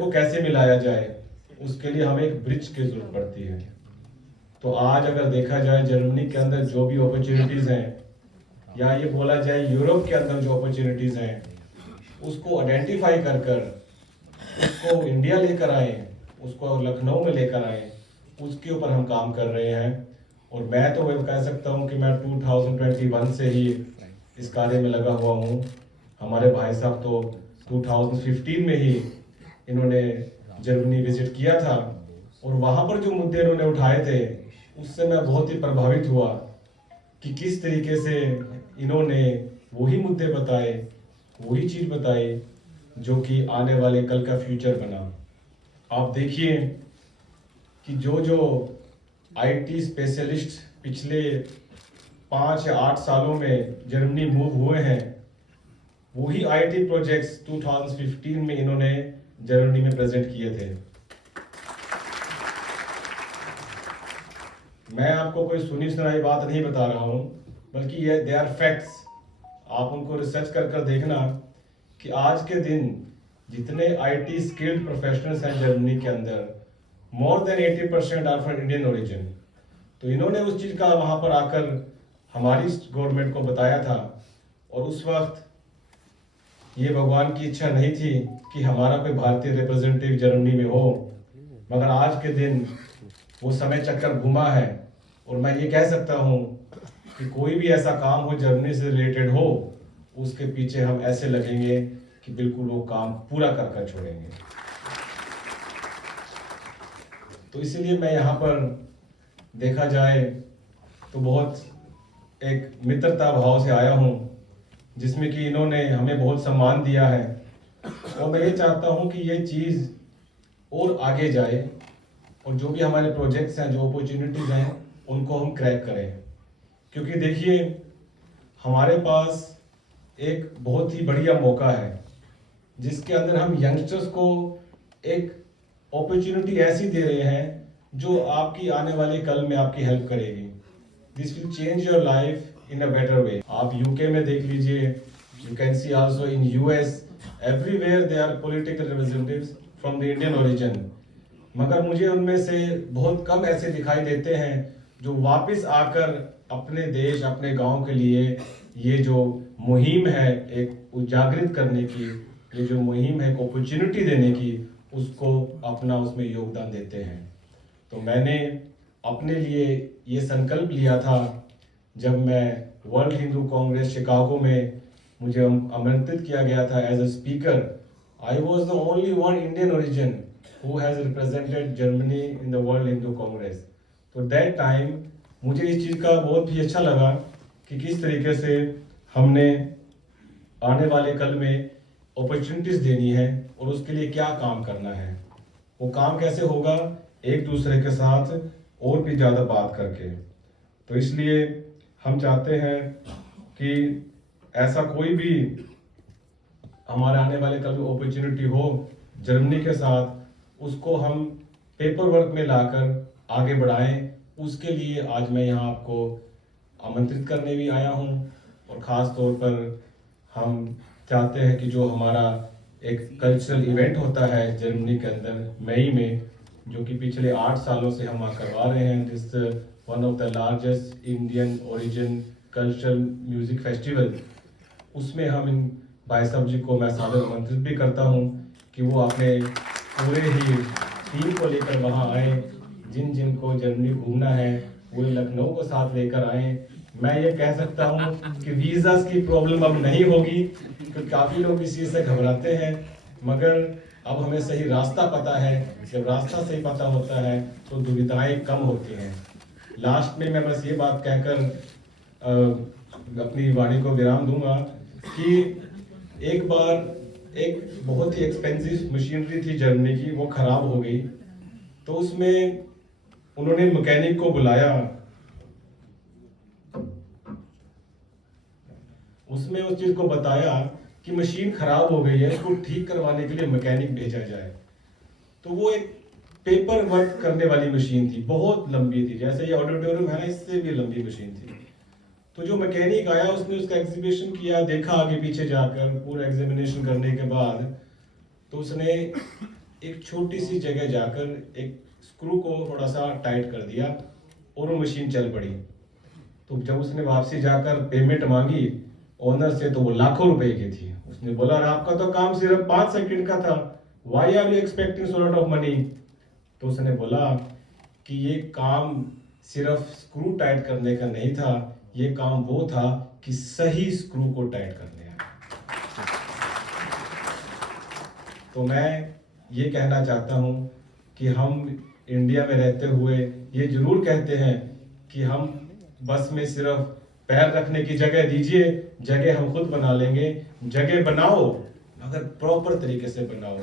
को कैसे मिलाया जाए, उसके लिए हमें एक ब्रिज की जरूरत पड़ती है। तो आज अगर देखा जाए जर्मनी के अंदर जो भी अपॉर्चुनिटीज हैं, या ये बोला जाए यूरोप के अंदर जो अपॉर्चुनिटीज हैं, उसको आइडेंटिफाई कर कर उसको इंडिया लेकर आए, उसको लखनऊ में लेकर आए, उसके ऊपर हम काम कर रहे हैं। और मैं तो वह कह सकता हूँ कि मैं 2021 से ही इस कार्य में लगा हुआ हूँ। हमारे भाई साहब तो 2015 में ही इन्होंने जर्मनी विजिट किया था, और वहाँ पर जो मुद्दे इन्होंने उठाए थे उससे मैं बहुत ही प्रभावित हुआ कि किस तरीके से इन्होंने वही मुद्दे बताए, वही चीज़ बताई जो कि आने वाले कल का फ्यूचर बना। आप देखिए कि जो जो आईटी स्पेशलिस्ट पिछले 5 या 8 सालों में जर्मनी मूव हुए हैं, वही आईटी प्रोजेक्ट्स 2015 में इन्होंने जर्मनी में प्रेजेंट किए थे। मैं आपको कोई सुनी सुनाई बात नहीं बता रहा हूँ, बल्कि ये दे आर फैक्ट्स। आप उनको रिसर्च कर देखना कि आज के दिन जितने आईटी स्किल्ड प्रोफेशनल्स हैं जर्मनी के अंदर, more than 80% are from Indian origin. तो इन्होंने उस चीज़ का वहाँ पर आकर हमारी गवर्नमेंट को बताया था, और उस वक्त ये भगवान की इच्छा नहीं थी कि हमारा कोई भारतीय रिप्रेजेंटेटिव जर्मनी में हो, मगर आज के दिन वो समय चक्कर घुमा है। और मैं ये कह सकता हूँ कि कोई भी ऐसा काम हो जर्मनी से रिलेटेड हो, उसके पीछे हम ऐसे लगेंगे कि बिल्कुल वो काम पूरा कर कर छोड़ेंगे। तो इसलिए मैं यहाँ पर देखा जाए तो बहुत एक मित्रता भाव से आया हूँ, जिसमें कि इन्होंने हमें बहुत सम्मान दिया है, और मैं ये चाहता हूँ कि ये चीज़ और आगे जाए, और जो भी हमारे प्रोजेक्ट्स हैं, जो अपॉर्चुनिटीज़ हैं, उनको हम क्रैक करें। क्योंकि देखिए हमारे पास एक बहुत ही बढ़िया मौका है, जिसके अंदर हम यंगस्टर्स को एक अपॉर्चुनिटी ऐसी दे रहे हैं जो आपकी आने वाले कल में आपकी हेल्प करेगी। This will change your life in a better way. आप यूके में देख लीजिए, you can see also in US, everywhere they are political representatives from the Indian origin. मगर मुझे उनमें से बहुत कम ऐसे दिखाई देते हैं जो वापस आकर अपने देश, अपने गांव के लिए ये जो मुहिम है एक उजागरित करने की, ये जो मुहिम है एक अपॉर्चुनिटी देने की, उसको अपना उसमें योगदान देते हैं। तो मैंने अपने लिए ये संकल्प लिया था जब मैं वर्ल्ड हिंदू कांग्रेस शिकागो में मुझे आमंत्रित किया गया था as a speaker. I was the only one Indian origin who has represented Germany in the World Hindu Congress। तो that time मुझे इस चीज़ का बहुत ही अच्छा लगा कि किस तरीके से हमने आने वाले कल में अपॉर्चुनिटीज़ देनी है, और उसके लिए क्या काम करना है। वो काम कैसे होगा, एक दूसरे के साथ और भी ज़्यादा बात करके। तो इसलिए हम चाहते हैं कि ऐसा कोई भी हमारे आने वाले कल में अपॉर्चुनिटी हो जर्मनी के साथ, उसको हम पेपर वर्क में लाकर आगे बढ़ाएं। उसके लिए आज मैं यहाँ आपको आमंत्रित करने भी आया हूँ, और ख़ास तौर पर हम चाहते हैं कि जो हमारा एक कल्चरल इवेंट होता है जर्मनी के अंदर मई में, जो कि पिछले 8 सालों से हम करवा रहे हैं, this one of the largest Indian origin cultural music festival, उसमें हम इन भाई साहब जी को मैं सादर आमंत्रित भी करता हूँ कि वो अपने पूरे ही टीम को लेकर वहाँ आए। जिन जिन को जर्मनी घूमना है वो लखनऊ को साथ लेकर आए। मैं ये कह सकता हूँ कि वीज़ास की प्रॉब्लम अब नहीं होगी, क्योंकि काफ़ी लोग इस चीज़ से घबराते हैं, मगर अब हमें सही रास्ता पता है। जब रास्ता सही पता होता है तो दुविधाएं कम होती हैं। लास्ट में मैं बस ये बात कहकर अपनी वाणी को विराम दूंगा कि एक बार एक बहुत ही एक्सपेंसिव मशीनरी थी जर्मनी की, वो ख़राब हो गई। तो उसमें उन्होंने मैकेनिक को बुलाया, उसमें उस चीज़ को बताया कि मशीन ख़राब हो गई है, इसको ठीक करवाने के लिए मैकेनिक भेजा जाए। तो वो एक पेपर वर्क करने वाली मशीन थी, बहुत लंबी थी, जैसे ये ऑडिटोरियम है ना, इससे भी लंबी मशीन थी। तो जो मैकेनिक आया उसने उसका एग्जीबिशन किया, देखा आगे पीछे जाकर, पूरा एग्जामिनेशन करने के बाद तो उसने एक छोटी सी जगह जाकर एक स्क्रू को थोड़ा सा टाइट कर दिया और वो मशीन चल पड़ी। तो जब उसने वापसी जाकर पेमेंट मांगी ओनर से, तो वो लाखों रुपए की थी। उसने बोला आपका तो काम सिर्फ 5 सेकंड का था, why are you expecting so lot of money. तो उसने बोला कि ये काम सिर्फ स्क्रू टाइट करने का नहीं था, ये काम वो था कि सही स्क्रू को टाइट करने का। तो मैं ये कहना चाहता हूँ कि हम इंडिया में रहते हुए ये जरूर कहते हैं कि हम बस में सिर्फ पैर रखने की जगह दीजिए, जगह हम खुद बना लेंगे। जगह बनाओ मगर प्रॉपर तरीके से बनाओ।